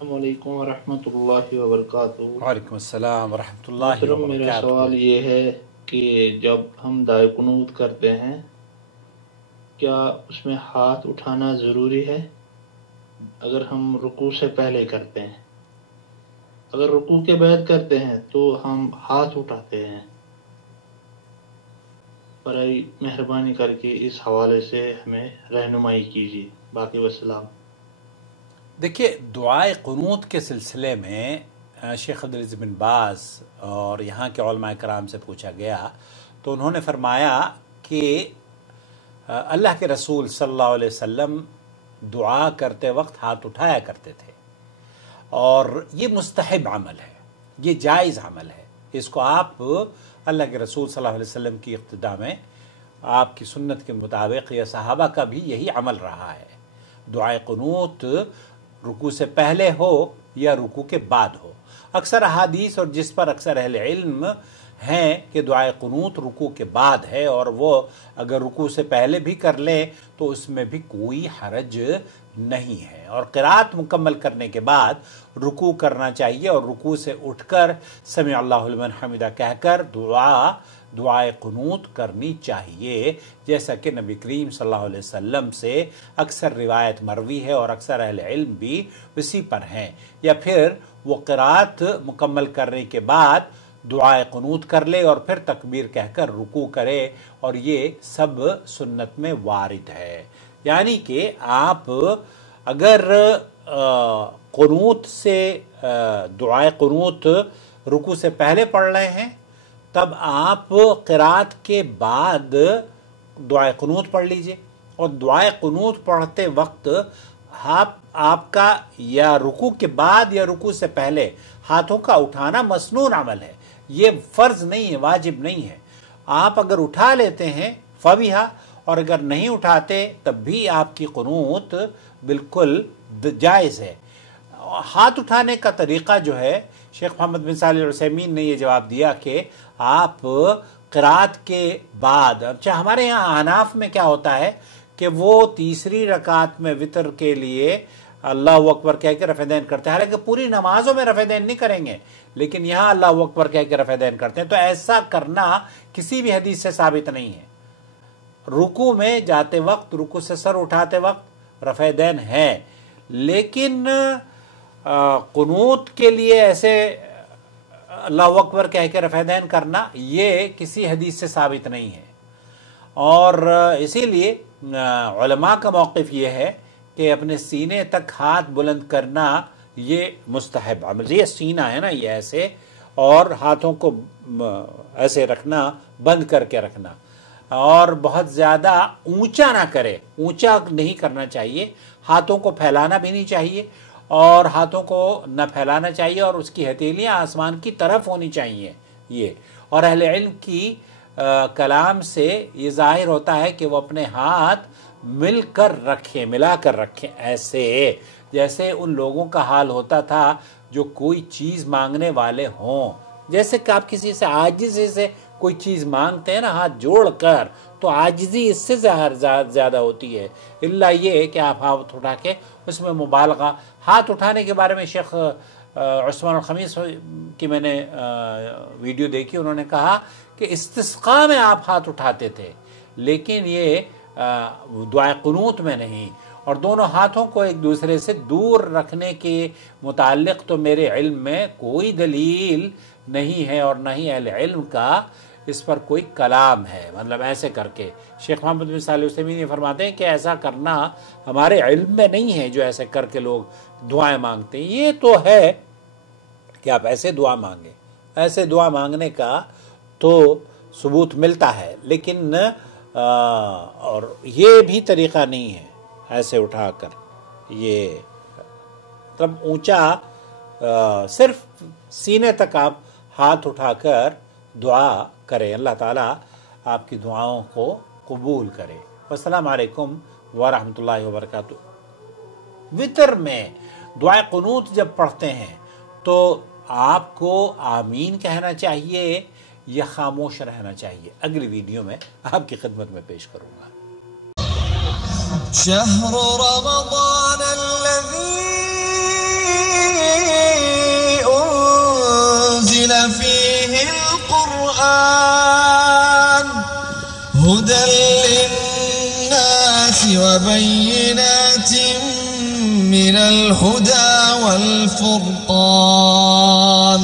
السلام علیکم ورحمۃ اللہ وبرکاتہ۔ وعلیکم السلام ورحمۃ اللہ محترم، میرا وبرکاتہ۔ سوال یہ ہے کہ جب ہم دعائے قنوت کرتے ہیں کیا اس میں ہاتھ اٹھانا ضروری ہے؟ اگر ہم رکوع سے پہلے کرتے ہیں، اگر رکوع کے بعد کرتے ہیں تو ہم ہاتھ اٹھاتے ہیں۔ برائے مہربانی کر کے اس حوالے سے ہمیں رہنمائی کیجیے۔ باقی وسلام۔ دیکھیے، دعائے قنوت کے سلسلے میں شیخ عبدالعزیز بن باز اور یہاں کے علماء کرام سے پوچھا گیا تو انہوں نے فرمایا کہ اللہ کے رسول صلی اللہ علیہ وسلم دعا کرتے وقت ہاتھ اٹھایا کرتے تھے، اور یہ مستحب عمل ہے، یہ جائز عمل ہے۔ اس کو آپ اللہ کے رسول صلی اللہ علیہ وسلم کی اقتداء میں آپ کی سنت کے مطابق یا صحابہ کا بھی یہی عمل رہا ہے۔ دعائے قنوت رکوع سے پہلے ہو یا رکوع کے بعد ہو۔ اکثر احادیث اور جس پر اکثر اہل علم ہیں کہ دعائے قنوت رکوع کے بعد ہے، اور وہ اگر رکوع سے پہلے بھی کر لیں تو اس میں بھی کوئی حرج نہیں ہے، اور قرات مکمل کرنے کے بعد رکوع کرنا چاہیے، اور رکوع سے اٹھ کر سمع اللہ لمن حمدہ کہہ کر دعائے قنوت کرنی چاہیے، جیسا کہ نبی کریم صلی اللہ علیہ وسلم سے اکثر روایت مروی ہے اور اکثر اہل علم بھی اسی پر ہیں۔ یا پھر وہ قرات مکمل کرنے کے بعد دعائے قنوت کر لے اور پھر تکبیر کہہ کر رکوع کرے، اور یہ سب سنت میں وارد ہے۔ یعنی کہ آپ اگر قنوت سے دعائے قنوت رکوع سے پہلے پڑھ رہے ہیں تب آپ قرات کے بعد دعائے قنوت پڑھ لیجئے، اور دعائے قنوت پڑھتے وقت آپ کا یا رکوع کے بعد یا رکوع سے پہلے ہاتھوں کا اٹھانا مسنون عمل ہے، یہ فرض نہیں ہے، واجب نہیں ہے۔ آپ اگر اٹھا لیتے ہیں فبیہا، اور اگر نہیں اٹھاتے تب بھی آپ کی قنوت بالکل جائز ہے۔ ہاتھ اٹھانے کا طریقہ جو ہے، شیخ محمد بن صالح العثیمین نے یہ جواب دیا کہ آپ قرات کے بعد، اچھا ہمارے یہاں احناف میں کیا ہوتا ہے کہ وہ تیسری رکعت میں وتر کے لیے اللہ اکبر کہہ کے رفع دین کرتے ہیں، حالانکہ پوری نمازوں میں رفع دین نہیں کریں گے، لیکن یہاں اللہ اکبر کہہ کے رفع دین کرتے ہیں۔ تو ایسا کرنا کسی بھی حدیث سے ثابت نہیں ہے۔ رکوع میں جاتے وقت، رکوع سے سر اٹھاتے وقت رفع دین ہے، لیکن قنوت کے لیے ایسے اللہ اکبر کہہ کے رفع دین کرنا یہ کسی حدیث سے ثابت نہیں ہے، اور اسی لیے علماء کا موقف یہ ہے کہ اپنے سینے تک ہاتھ بلند کرنا یہ مستحب عمل، یہ سینہ ہے نا، یہ ایسے، اور ہاتھوں کو ایسے رکھنا، بند کر کے رکھنا، اور بہت زیادہ اونچا نہ کرے، اونچا نہیں کرنا چاہیے، ہاتھوں کو پھیلانا بھی نہیں چاہیے، اور ہاتھوں کو نہ پھیلانا چاہیے، اور اس کی ہتھیلیاں آسمان کی طرف ہونی چاہیے۔ یہ اور اہل علم کی کلام سے یہ ظاہر ہوتا ہے کہ وہ اپنے ہاتھ ملا کر رکھیں، ایسے جیسے ان لوگوں کا حال ہوتا تھا جو کوئی چیز مانگنے والے ہوں، جیسے کہ آپ کسی سے عاجزی سے کوئی چیز مانگتے ہیں نا ہاتھ جوڑ کر، تو عاجزی اس سے زیادہ ہوتی ہے، الا یہ کہ آپ ہاتھ اٹھا کے اس میں مبالغہ۔ ہاتھ اٹھانے کے بارے میں شیخ عثمان الخمیس کی میں نے ویڈیو دیکھی، انہوں نے کہا کہ استسقاء میں آپ ہاتھ اٹھاتے تھے، لیکن یہ دعائے قنوت میں نہیں۔ اور دونوں ہاتھوں کو ایک دوسرے سے دور رکھنے کے متعلق تو میرے علم میں کوئی دلیل نہیں ہے، اور نہ ہی اہل علم کا اس پر کوئی کلام ہے، مطلب ایسے کر کے۔ شیخ محمد بن صالح العثیمین یہ فرماتے ہیں کہ ایسا کرنا ہمارے علم میں نہیں ہے، جو ایسے کر کے لوگ دعائیں مانگتے ہیں۔ یہ تو ہے کہ آپ ایسے دعا مانگیں، ایسے دعا مانگنے کا تو ثبوت ملتا ہے، لیکن اور یہ بھی طریقہ نہیں ہے ایسے اٹھا کر، یہ مطلب اونچا، صرف سینے تک آپ ہاتھ اٹھا کر دعا کریں، اللہ تعالیٰ آپ کی دعاؤں کو قبول کرے۔ السلام علیکم ورحمۃ اللہ وبرکاتہ۔ وتر میں دعائے قنوت جب پڑھتے ہیں تو آپ کو آمین کہنا چاہیے یا خاموش رہنا چاہیے؟ اگلی ویڈیو میں آپ کی خدمت میں پیش کروں گا۔ شهر رمضان الذي هدى للناس وبينات من الهدى والفرقان